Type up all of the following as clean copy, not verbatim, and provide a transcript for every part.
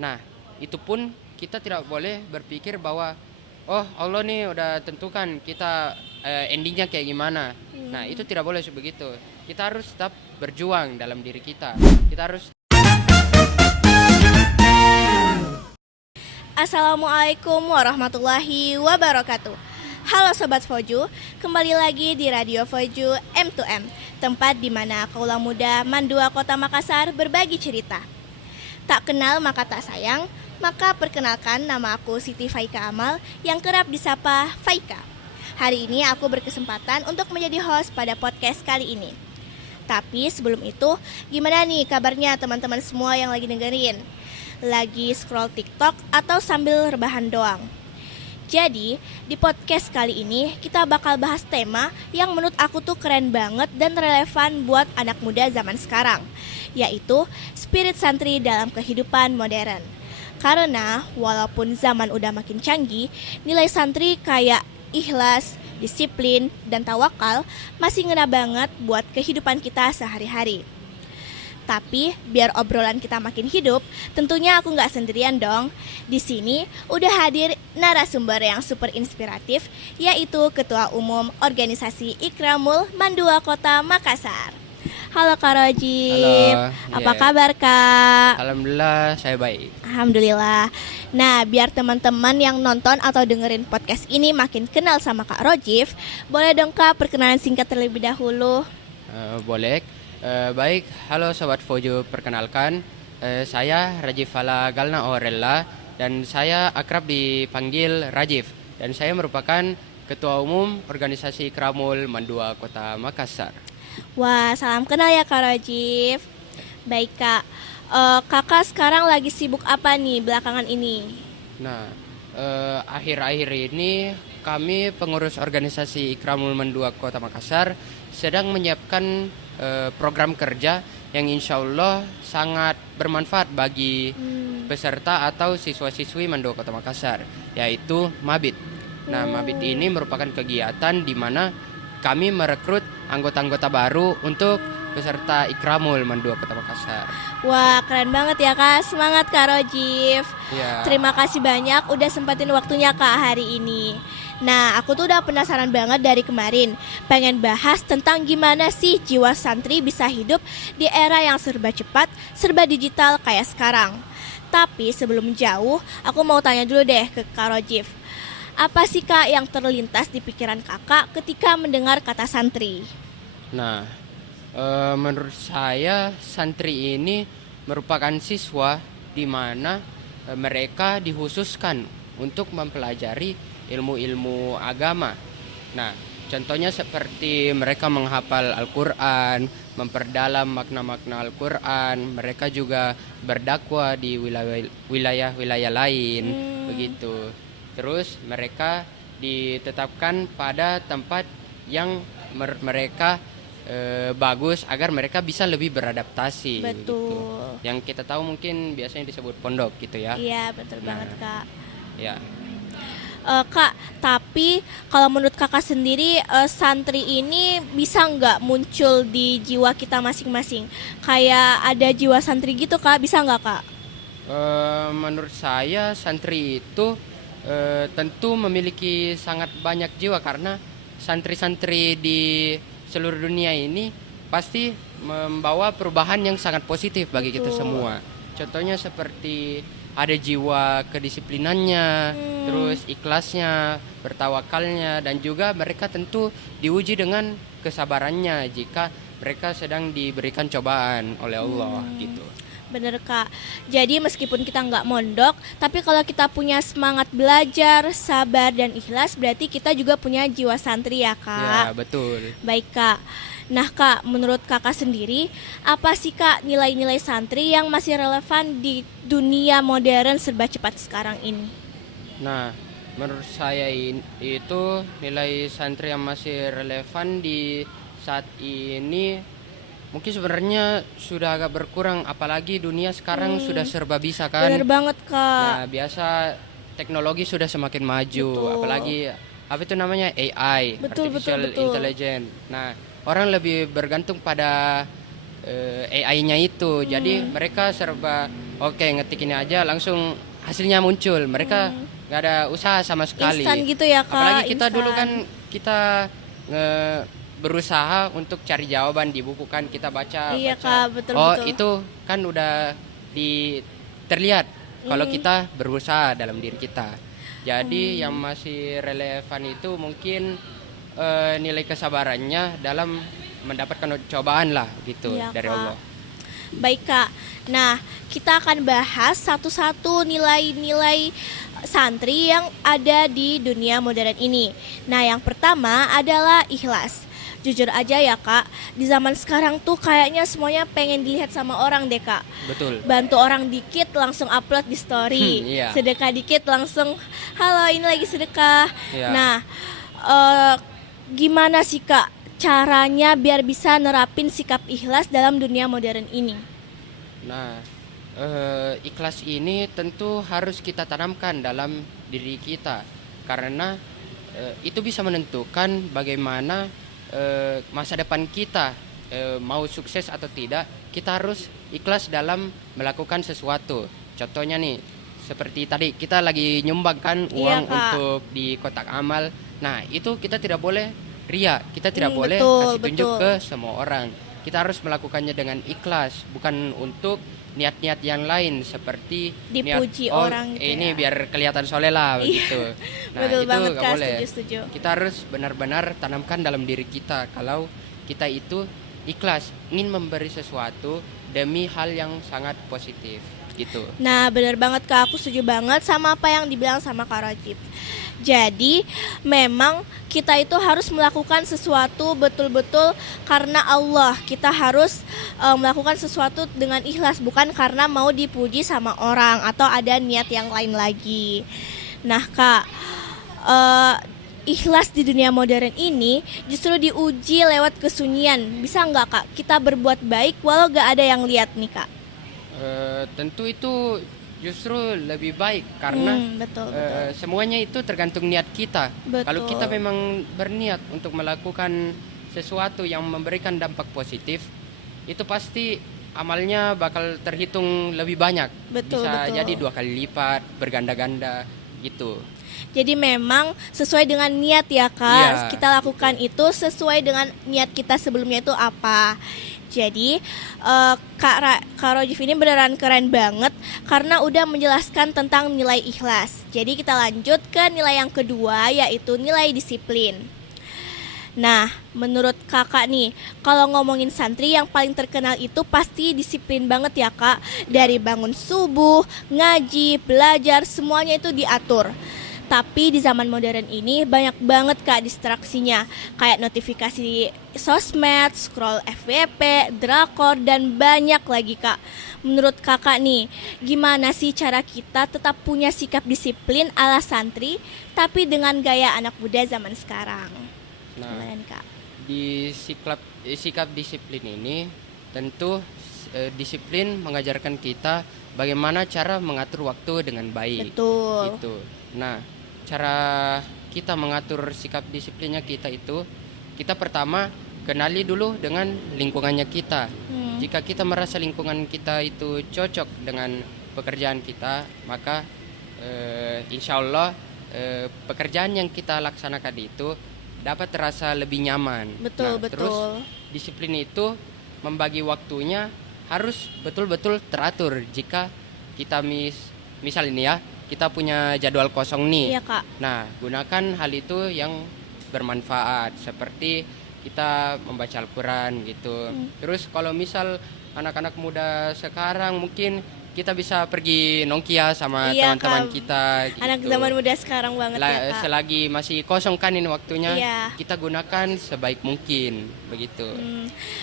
Nah, itu pun kita tidak boleh berpikir bahwa oh Allah nih udah tentukan kita endingnya kayak gimana. Nah, itu tidak boleh begitu. Kita harus tetap berjuang dalam diri kita. Kita harus. Assalamualaikum warahmatullahi wabarakatuh. Halo Sobat Foju, kembali lagi di Radio Foju M2M, tempat di mana kaula muda Mandua Kota Makassar berbagi cerita. Tak kenal maka tak sayang, maka perkenalkan nama aku Siti Faika Amal yang kerap disapa Faika. Hari ini aku berkesempatan untuk menjadi host pada podcast kali ini. Tapi sebelum itu, gimana nih kabarnya teman-teman semua yang lagi dengerin? Lagi scroll TikTok atau sambil rebahan doang? Jadi, di podcast kali ini kita bakal bahas tema yang menurut aku tuh keren banget dan relevan buat anak muda zaman sekarang, yaitu spirit santri dalam kehidupan modern. Karena walaupun zaman udah makin canggih, nilai santri kayak ikhlas, disiplin, dan tawakal masih ngena banget buat kehidupan kita sehari-hari. Tapi biar obrolan kita makin hidup, tentunya aku nggak sendirian dong. Di sini udah hadir narasumber yang super inspiratif, yaitu Ketua Umum Organisasi Ikramul Mandua Kota Makassar. Halo Kak Rojib, Halo, apa iya. kabar Kak? Alhamdulillah saya baik. Alhamdulillah. Nah, biar teman-teman yang nonton atau dengerin podcast ini makin kenal sama Kak Rojib, boleh dong Kak perkenalan singkat terlebih dahulu. Boleh. Baik, halo Sobat Fojo, perkenalkan saya Rajif Fala Galna Orella dan saya akrab dipanggil Rajif dan saya merupakan Ketua Umum Organisasi Ikramul Mandua Kota Makassar. Wah, salam kenal ya Kak Rojif. Baik Kak, Kakak sekarang lagi sibuk apa nih belakangan ini? Nah, akhir-akhir ini kami pengurus organisasi Ikramul Mandua Kota Makassar sedang menyiapkan program kerja yang insya Allah sangat bermanfaat bagi peserta atau siswa-siswi Mandua Kota Makassar, yaitu Mabit. Nah, Mabit ini merupakan kegiatan di mana kami merekrut anggota-anggota baru untuk peserta Ikramul Mandua Kota Makassar. Wah, keren banget ya Kak. Semangat Kak Rojif. Ya. Terima kasih banyak udah sempatin waktunya Kak hari ini. Nah, aku tuh udah penasaran banget dari kemarin. Pengen bahas tentang gimana sih jiwa santri bisa hidup di era yang serba cepat, serba digital kayak sekarang. Tapi sebelum jauh, aku mau tanya dulu deh ke Kak Rojif. Apa sih Kak yang terlintas di pikiran Kakak ketika mendengar kata santri? Nah, menurut saya santri ini merupakan siswa di mana mereka dikhususkan untuk mempelajari ilmu-ilmu agama. Nah, contohnya seperti mereka menghafal Al-Quran, memperdalam makna-makna Al-Quran, mereka juga berdakwah di wilayah-wilayah lain, begitu. Terus mereka ditetapkan pada tempat yang mereka bagus agar mereka bisa lebih beradaptasi. Betul. Gitu. Yang kita tahu mungkin biasanya disebut pondok gitu ya. Iya, betul banget Kak. Ya. Kak, tapi kalau menurut kakak sendiri santri ini bisa nggak muncul di jiwa kita masing-masing? Kayak ada jiwa santri gitu Kak, bisa nggak Kak? Menurut saya santri itu tentu memiliki sangat banyak jiwa karena santri-santri di seluruh dunia ini pasti membawa perubahan yang sangat positif bagi kita semua. Contohnya seperti ada jiwa kedisiplinannya, terus ikhlasnya, bertawakalnya, dan juga mereka tentu diuji dengan kesabarannya jika mereka sedang diberikan cobaan oleh Allah gitu. Bener Kak. Jadi meskipun kita nggak mondok, tapi kalau kita punya semangat belajar, sabar dan ikhlas, berarti kita juga punya jiwa santri ya Kak. Ya, betul. Baik Kak. Nah Kak, menurut Kakak sendiri, apa sih Kak nilai-nilai santri yang masih relevan di dunia modern serba cepat sekarang ini? Nah, menurut saya itu nilai santri yang masih relevan di saat ini mungkin sebenarnya sudah agak berkurang, apalagi dunia sekarang sudah serba bisa kan. Bener banget Kak. Nah, biasa teknologi sudah semakin maju, Betul. apalagi apa itu namanya AI, Betul, artificial betul, betul. intelligence. Nah, orang lebih bergantung pada AI-nya itu. Jadi mereka serba oke ngetik ini aja langsung hasilnya muncul. Mereka nggak ada usaha sama sekali. Instan gitu ya Kak. Apalagi kita instan. dulu kan kita berusaha untuk cari jawaban di buku kan, kita baca. Iya baca. Kak, betul Oh betul. itu kan udah terlihat kalau kita berusaha dalam diri kita. Jadi yang masih relevan itu mungkin nilai kesabarannya dalam mendapatkan cobaan lah gitu Iya, dari Kak. Allah. Baik Kak. Nah, kita akan bahas satu-satu nilai-nilai santri yang ada di dunia modern ini. Nah, yang pertama adalah ikhlas. Jujur aja ya Kak, di zaman sekarang tuh kayaknya semuanya pengen dilihat sama orang deh Kak. Betul. Bantu orang dikit langsung upload di story. Iya. Sedekah dikit langsung, halo ini lagi sedekah. Iya. Nah, gimana sih Kak caranya biar bisa nerapin sikap ikhlas dalam dunia modern ini? Nah, ikhlas ini tentu harus kita tanamkan dalam diri kita karena itu bisa menentukan bagaimana masa depan kita, mau sukses atau tidak. Kita harus ikhlas dalam melakukan sesuatu. Contohnya nih, seperti tadi kita lagi nyumbangkan uang Kak. untuk di kotak amal. Nah, itu kita tidak boleh ria, kita tidak boleh betul, kasih tunjuk betul. ke semua orang. Kita harus melakukannya dengan ikhlas, bukan untuk niat-niat yang lain seperti Dipuji niat, orang gitu ini ya. biar kelihatan soleh lah begitu. Nah, Betul itu banget nggak Kak, boleh. setuju. Kita harus benar-benar tanamkan dalam diri kita kalau kita itu ikhlas ingin memberi sesuatu demi hal yang sangat positif gitu. Nah benar banget Kak, aku setuju banget sama apa yang dibilang sama Kak Rajib. Jadi memang kita itu harus melakukan sesuatu betul-betul karena Allah. Kita harus melakukan sesuatu dengan ikhlas, bukan karena mau dipuji sama orang atau ada niat yang lain lagi. Nah Kak, ikhlas di dunia modern ini justru diuji lewat kesunyian. Bisa nggak Kak kita berbuat baik walau gak ada yang lihat nih Kak? Tentu itu justru lebih baik karena betul. semuanya itu tergantung niat kita. Betul. Kalau kita memang berniat untuk melakukan sesuatu yang memberikan dampak positif, itu pasti amalnya bakal terhitung lebih banyak. Betul, Bisa betul. jadi 2 kali lipat, berganda-ganda gitu. Jadi memang sesuai dengan niat ya Kak. Iya. Kita lakukan itu sesuai dengan niat kita sebelumnya itu apa. Jadi Kak Rojif ini beneran keren banget karena udah menjelaskan tentang nilai ikhlas. Jadi kita lanjut ke nilai yang kedua, yaitu nilai disiplin. Nah, menurut kakak nih, kalau ngomongin santri yang paling terkenal itu pasti disiplin banget ya Kak. Dari bangun subuh, ngaji, belajar, semuanya itu diatur. Tapi di zaman modern ini banyak banget Kak distraksinya. Kayak notifikasi sosmed, scroll FYP, drakor, dan banyak lagi Kak. Menurut kakak nih, gimana sih cara kita tetap punya sikap disiplin ala santri tapi dengan gaya anak muda zaman sekarang? Nah, Gimana nih Kak? di sikap disiplin ini tentu disiplin mengajarkan kita bagaimana cara mengatur waktu dengan baik. Betul. Gitu. Nah, cara kita mengatur sikap disiplinnya kita itu, kita pertama kenali dulu dengan lingkungannya kita. Jika kita merasa lingkungan kita itu cocok dengan pekerjaan kita, maka insya Allah pekerjaan yang kita laksanakan itu dapat terasa lebih nyaman. Betul, betul. Terus disiplin itu membagi waktunya harus betul-betul teratur. Jika kita misal ini ya, kita punya jadwal kosong nih. Iya Kak. Nah, gunakan hal itu yang bermanfaat seperti kita membaca Al-Quran gitu. Terus kalau misal anak-anak muda sekarang mungkin kita bisa pergi nongkia sama Iya, teman-teman Kak. kita gitu. Anak zaman muda sekarang banget ya Kak. Selagi masih kosong kan ini waktunya, Iya. kita gunakan sebaik mungkin begitu.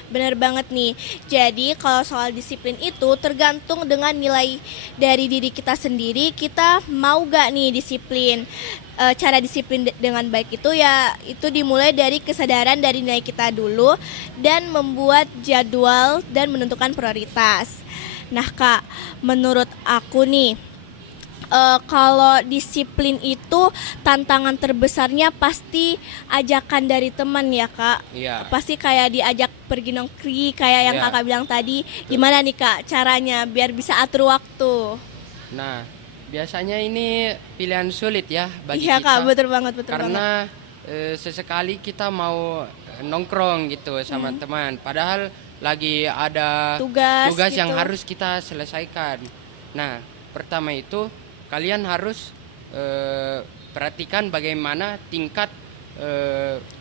Bener banget nih. Jadi kalau soal disiplin itu tergantung dengan nilai dari diri kita sendiri. Kita mau gak nih disiplin. Cara disiplin dengan baik itu ya itu dimulai dari kesadaran dari nilai kita dulu dan membuat jadwal dan menentukan prioritas. Nah Kak, menurut aku nih kalau disiplin itu tantangan terbesarnya pasti ajakan dari teman ya Kak. Iya. Pasti kayak diajak pergi nongkri kayak yang Iya. Kakak bilang tadi. Gimana nih Kak caranya biar bisa atur waktu? Nah, biasanya ini pilihan sulit ya bagi Iya kita. Kak, betul banget banget. Karena sesekali kita mau nongkrong gitu sama teman, padahal lagi ada Tugas yang gitu. harus kita selesaikan. Nah, pertama itu kalian harus perhatikan bagaimana tingkat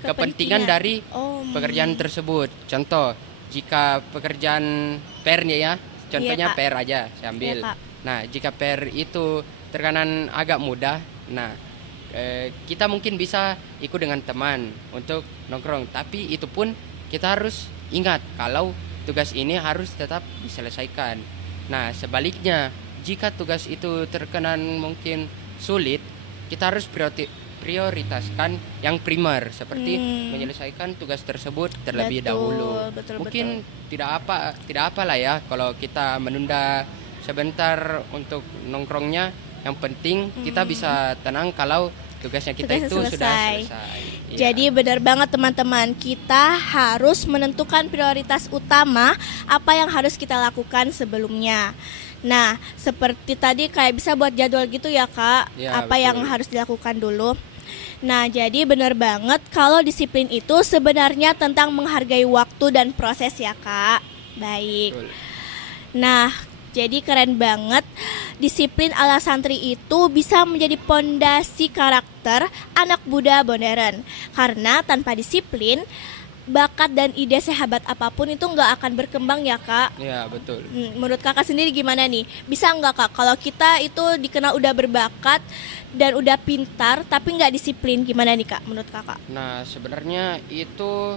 kepentingan dari Oh, pekerjaan tersebut. Contoh, jika pekerjaan PR-nya ya, contohnya Iya, Kak. PR aja saya ambil. Iya, Kak. Nah, jika PR itu terkanan agak mudah, nah kita mungkin bisa ikut dengan teman untuk nongkrong. Tapi itu pun kita harus ingat kalau tugas ini harus tetap diselesaikan. Nah, sebaliknya, jika tugas itu terkenan mungkin sulit, kita harus prioritaskan yang primer seperti menyelesaikan tugas tersebut terlebih Betul, dahulu. betul, Mungkin tidak apalah ya kalau kita menunda sebentar untuk nongkrongnya. Yang penting kita bisa tenang kalau tugasnya kita Tugasnya itu sudah selesai. selesai. Iya. Jadi benar banget teman-teman, kita harus menentukan prioritas utama apa yang harus kita lakukan sebelumnya. Nah, seperti tadi kayak bisa buat jadwal gitu ya Kak, Ya, apa betul. yang harus dilakukan dulu. Nah, jadi benar banget kalau disiplin itu sebenarnya tentang menghargai waktu dan proses ya Kak. Baik. Betul. Nah, jadi keren banget. Disiplin ala santri itu bisa menjadi pondasi karakter anak muda modern. Karena tanpa disiplin, bakat dan ide sehebat apapun itu nggak akan berkembang ya Kak. Ya, betul. Menurut Kakak sendiri gimana nih? Bisa nggak Kak kalau kita itu dikenal udah berbakat dan udah pintar tapi nggak disiplin, gimana nih Kak menurut Kakak? Nah, sebenarnya itu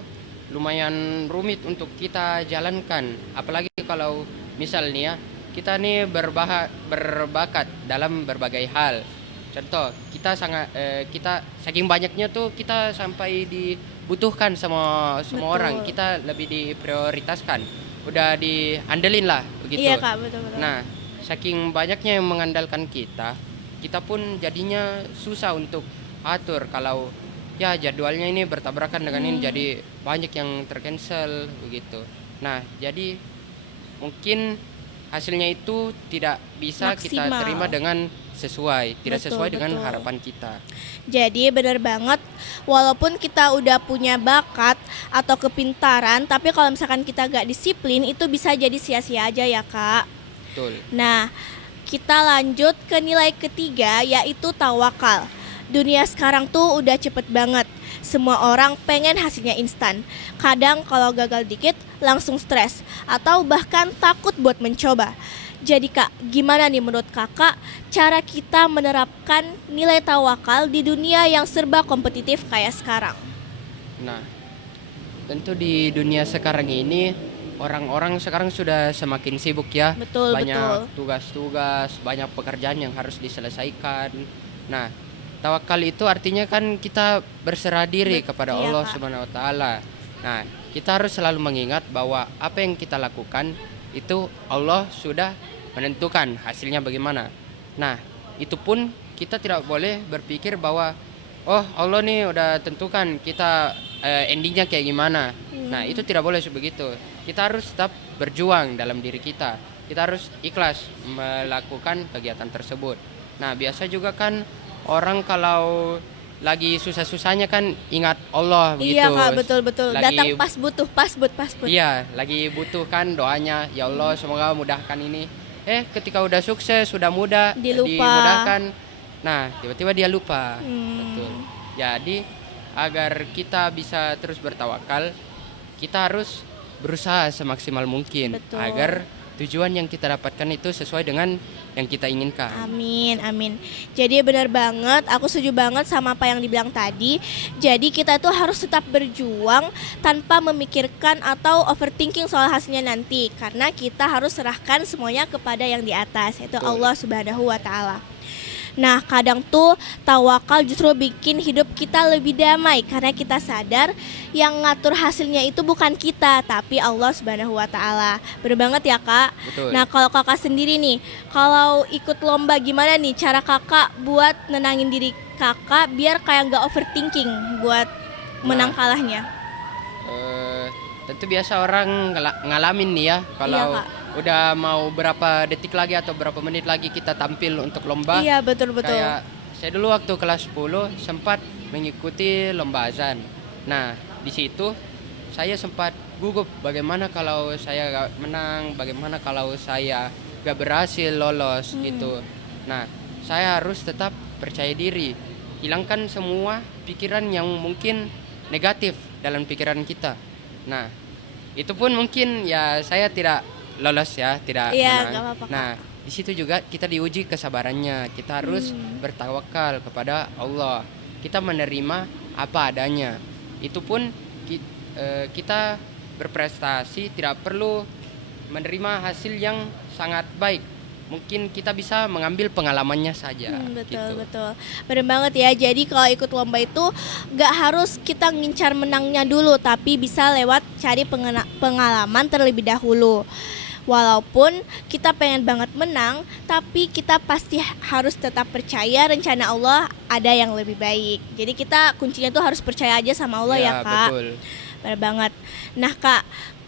lumayan rumit untuk kita jalankan. Apalagi kalau misalnya kita nih berbakat dalam berbagai hal. Contoh, kita saking banyaknya tuh kita sampai dibutuhkan sama semua Betul. orang. Kita lebih diprioritaskan. Udah diandelin lah begitu. Iya Kak, betul-betul. Nah, saking banyaknya yang mengandalkan kita pun jadinya susah untuk atur kalau ya jadwalnya ini bertabrakan dengan ini, jadi banyak yang tercancel begitu. Nah, jadi mungkin hasilnya itu tidak bisa kita Maksimal. terima dengan tidak Betul, sesuai dengan betul. harapan kita. Jadi benar banget, walaupun kita udah punya bakat atau kepintaran, tapi kalau misalkan kita gak disiplin itu bisa jadi sia-sia aja ya Kak. Betul. Nah, kita lanjut ke nilai ketiga yaitu tawakal. Dunia sekarang tuh udah cepet banget. Semua orang pengen hasilnya instan. Kadang kalau gagal dikit langsung stres atau bahkan takut buat mencoba. Jadi Kak, gimana nih menurut Kakak cara kita menerapkan nilai tawakal di dunia yang serba kompetitif kayak sekarang? Nah, tentu di dunia sekarang ini orang-orang sekarang sudah semakin sibuk ya. Betul, banyak betul. tugas-tugas, banyak pekerjaan yang harus diselesaikan. Nah, tawakal itu artinya kan kita berserah diri kepada iya, Allah Kak. Subhanahu wa taala. Nah, kita harus selalu mengingat bahwa apa yang kita lakukan itu Allah sudah menentukan hasilnya bagaimana. Nah, itu pun kita tidak boleh berpikir bahwa oh Allah nih udah tentukan kita endingnya kayak gimana. Nah, itu tidak boleh begitu. Kita harus tetap berjuang dalam diri kita. Kita harus ikhlas melakukan kegiatan tersebut. Nah, biasa juga kan orang kalau lagi susah-susahnya kan ingat Allah begitu. Iya Kak, betul-betul. Lagi- Datang pas butuh, pas but. Iya, lagi butuh kan doanya, ya Allah semoga mudahkan ini. Ketika udah sukses, sudah dimudahkan. Nah, tiba-tiba dia lupa. Betul. Jadi, agar kita bisa terus bertawakal, kita harus berusaha semaksimal mungkin Betul. agar tujuan yang kita dapatkan itu sesuai dengan yang kita inginkan. Amin, amin. Jadi benar banget, aku setuju banget sama apa yang dibilang tadi. Jadi kita tuh harus tetap berjuang tanpa memikirkan atau overthinking soal hasilnya nanti. Karena kita harus serahkan semuanya kepada yang di atas, yaitu Betul. Allah Subhanahu wa Ta'ala. Nah, kadang tuh tawakal justru bikin hidup kita lebih damai karena kita sadar yang ngatur hasilnya itu bukan kita, tapi Allah Subhanahu wa taala. Bener banget ya, Kak? Betul. Nah, kalau Kakak sendiri nih, kalau ikut lomba gimana nih cara Kakak buat nenangin diri Kakak biar kayak nggak overthinking buat menang Nah. kalahnya? Tentu biasa orang ngalamin nih ya, kalau Kak. udah mau berapa detik lagi atau berapa menit lagi kita tampil untuk lomba. Iya, betul-betul. Kayak saya dulu waktu kelas 10 sempat mengikuti lomba azan. Nah, di situ saya sempat gugup bagaimana kalau saya gak menang, bagaimana kalau saya gak berhasil lolos gitu. Nah, saya harus tetap percaya diri, hilangkan semua pikiran yang mungkin negatif dalam pikiran kita. Nah, itu pun mungkin ya saya tidak lolos ya, tidak Iya, menang. gak apa-apa, Kak. Nah, di situ juga kita diuji kesabarannya. Kita harus bertawakal kepada Allah. Kita menerima apa adanya. Itu pun kita berprestasi tidak perlu menerima hasil yang sangat baik. Mungkin kita bisa mengambil pengalamannya saja. Betul, gitu. betul. Bener banget ya. Jadi kalau ikut lomba itu gak harus kita ngincar menangnya dulu, tapi bisa lewat cari pengalaman terlebih dahulu. Walaupun kita pengen banget menang, tapi kita pasti harus tetap percaya rencana Allah ada yang lebih baik. Jadi kita kuncinya tuh harus percaya aja sama Allah ya, Kak. Betul. Bener banget. Nah, Kak,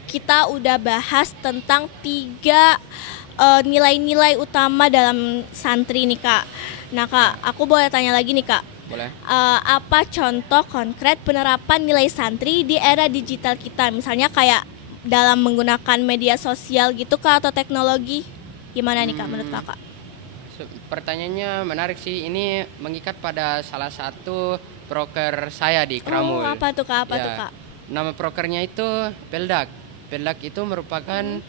kita udah bahas tentang 3 nilai-nilai utama dalam santri nih, Kak. Nah, Kak, aku boleh tanya lagi nih, Kak. Boleh. Apa contoh konkret penerapan nilai santri di era digital kita? Misalnya kayak dalam menggunakan media sosial gitu, Kak, atau teknologi? Gimana nih, Kak, menurut Kakak? Pertanyaannya menarik sih. Ini mengikat pada salah satu proker saya di Kramul. Oh, apa tuh, Kak? Apa Ya, tuh, Kak? Nama prokernya itu Peldak. Peldak itu merupakan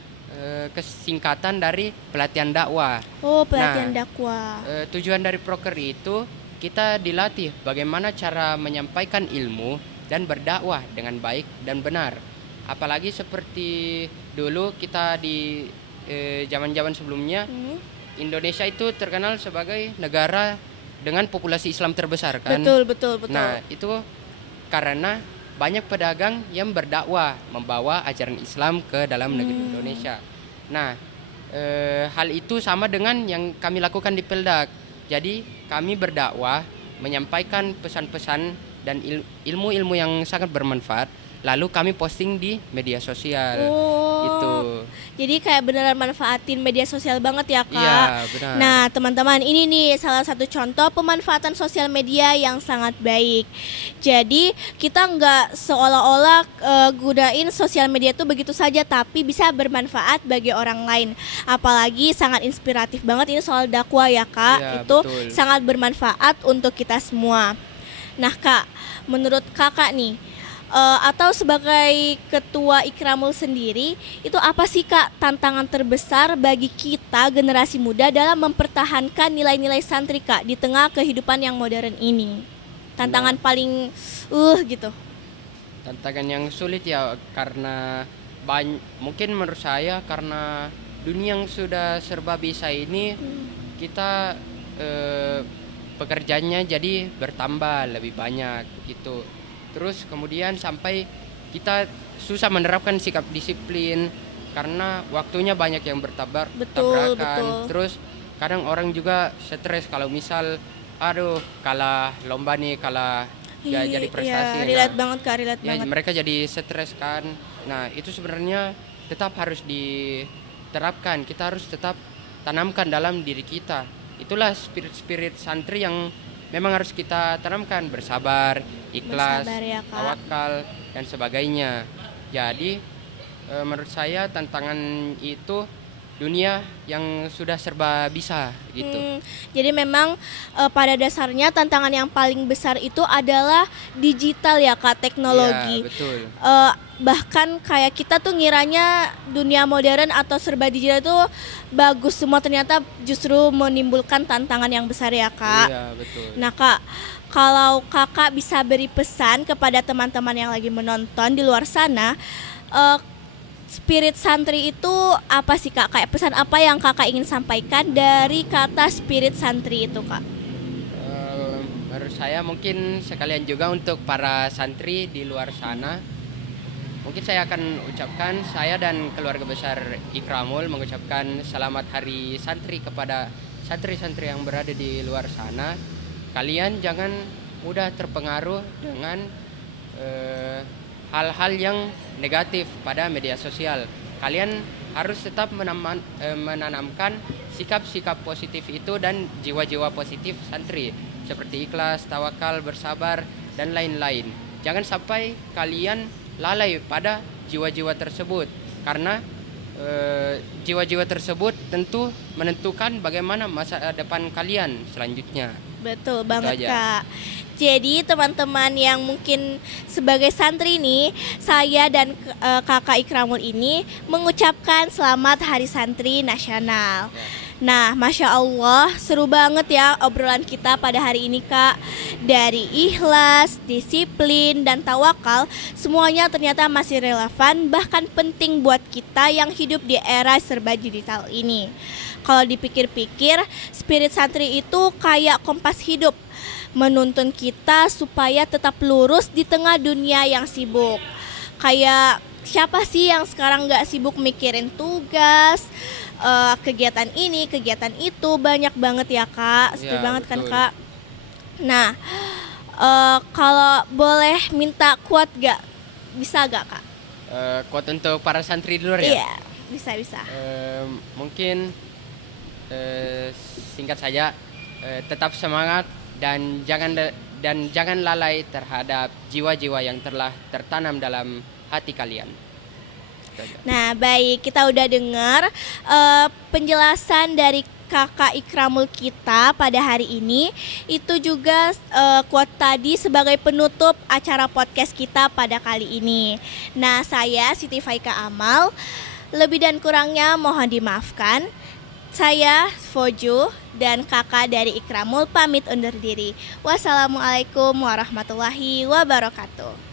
kesingkatan dari pelatihan dakwah. Oh, pelatihan Nah, dakwah. Tujuan dari proker itu kita dilatih bagaimana cara menyampaikan ilmu dan berdakwah dengan baik dan benar. Apalagi seperti dulu kita di zaman-zaman sebelumnya, Indonesia itu terkenal sebagai negara dengan populasi Islam terbesar kan. Betul, betul, betul. Nah, itu karena banyak pedagang yang berdakwah membawa ajaran Islam ke dalam negeri Indonesia. Nah, hal itu sama dengan yang kami lakukan di Peldak. Jadi kami berdakwah, menyampaikan pesan-pesan dan ilmu-ilmu yang sangat bermanfaat, lalu kami posting di media sosial. Gitu. Jadi kayak beneran manfaatin media sosial banget ya, Kak. Iya, benar. Nah, teman-teman, ini nih salah satu contoh pemanfaatan sosial media yang sangat baik. Jadi kita nggak seolah-olah gunain sosial media itu begitu saja, tapi bisa bermanfaat bagi orang lain. Apalagi sangat inspiratif banget ini soal dakwah ya, Kak. Iya, Itu betul. sangat bermanfaat untuk kita semua. Nah, Kak, menurut Kakak nih, atau sebagai ketua Ikramul sendiri, itu apa sih, Kak, tantangan terbesar bagi kita generasi muda dalam mempertahankan nilai-nilai santri, Kak, di tengah kehidupan yang modern ini? Tantangan paling gitu. Tantangan yang sulit ya, karena mungkin menurut saya karena dunia yang sudah serba bisa ini, kita pekerjaannya jadi bertambah lebih banyak gitu. Terus kemudian sampai kita susah menerapkan sikap disiplin karena waktunya banyak yang Betul, bertabrakan. betul. Terus kadang orang juga stres kalau misal kalah lomba nih, kalah gak jadi prestasi. Iya, relate banget, Kak, relate Ya, banget. mereka jadi stres kan. Nah, itu sebenarnya tetap harus diterapkan. Kita harus tetap tanamkan dalam diri kita. Itulah spirit-spirit santri yang memang harus kita tanamkan, bersabar, ikhlas, Bersabar ya, Kak. tawakal dan sebagainya. Jadi menurut saya tantangan itu dunia yang sudah serba bisa gitu. Jadi memang pada dasarnya tantangan yang paling besar itu adalah digital ya, Kak, teknologi. Ya, betul. Bahkan kayak kita tuh ngiranya dunia modern atau serba digital itu bagus semua, ternyata justru menimbulkan tantangan yang besar ya, Kak. Iya, betul. Nah, Kak, kalau Kakak bisa beri pesan kepada teman-teman yang lagi menonton di luar sana, spirit santri itu apa sih, Kak? Kayak pesan apa yang Kakak ingin sampaikan dari kata spirit santri itu, Kak? menurut saya mungkin sekalian juga untuk para santri di luar sana. Mungkin saya akan ucapkan, saya dan keluarga besar Ikramul mengucapkan selamat hari santri kepada santri-santri yang berada di luar sana. Kalian jangan mudah terpengaruh dengan hal-hal yang negatif pada media sosial. Kalian harus tetap menanamkan sikap-sikap positif itu dan jiwa-jiwa positif santri seperti ikhlas, tawakal, bersabar, dan lain-lain. Jangan sampai kalian lalai pada jiwa-jiwa tersebut karena jiwa-jiwa tersebut tentu menentukan bagaimana masa depan kalian selanjutnya. Betul Itu banget aja. Kak. Jadi teman-teman yang mungkin sebagai santri nih, saya dan Kakak Ikramul ini mengucapkan selamat Hari Santri Nasional. Nah, Masya Allah, seru banget ya obrolan kita pada hari ini Kak. Dari ikhlas, disiplin, dan tawakal, semuanya ternyata masih relevan, bahkan penting buat kita yang hidup di era serba digital ini. Kalau dipikir-pikir, spirit santri itu kayak kompas hidup, menuntun kita supaya tetap lurus di tengah dunia yang sibuk. Kayak siapa sih yang sekarang gak sibuk mikirin tugas, kegiatan ini, kegiatan itu, banyak banget ya Kak. Setuju Ya, banget kan betul. Kak. Nah, kalau boleh minta quote gak? Bisa gak Kak? Quote untuk para santri di luar ya. Iya, bisa. Mungkin singkat saja, tetap semangat dan jangan lalai terhadap jiwa-jiwa yang telah tertanam dalam hati kalian. Itu aja. Nah, baik, kita udah dengar penjelasan dari Kakak Ikramul kita pada hari ini. Itu juga quote tadi sebagai penutup acara podcast kita pada kali ini. Nah, saya Siti Faika Amal. Lebih dan kurangnya mohon dimaafkan. Saya Foju dan kakak dari Ikramul pamit undur diri. Wassalamualaikum warahmatullahi wabarakatuh.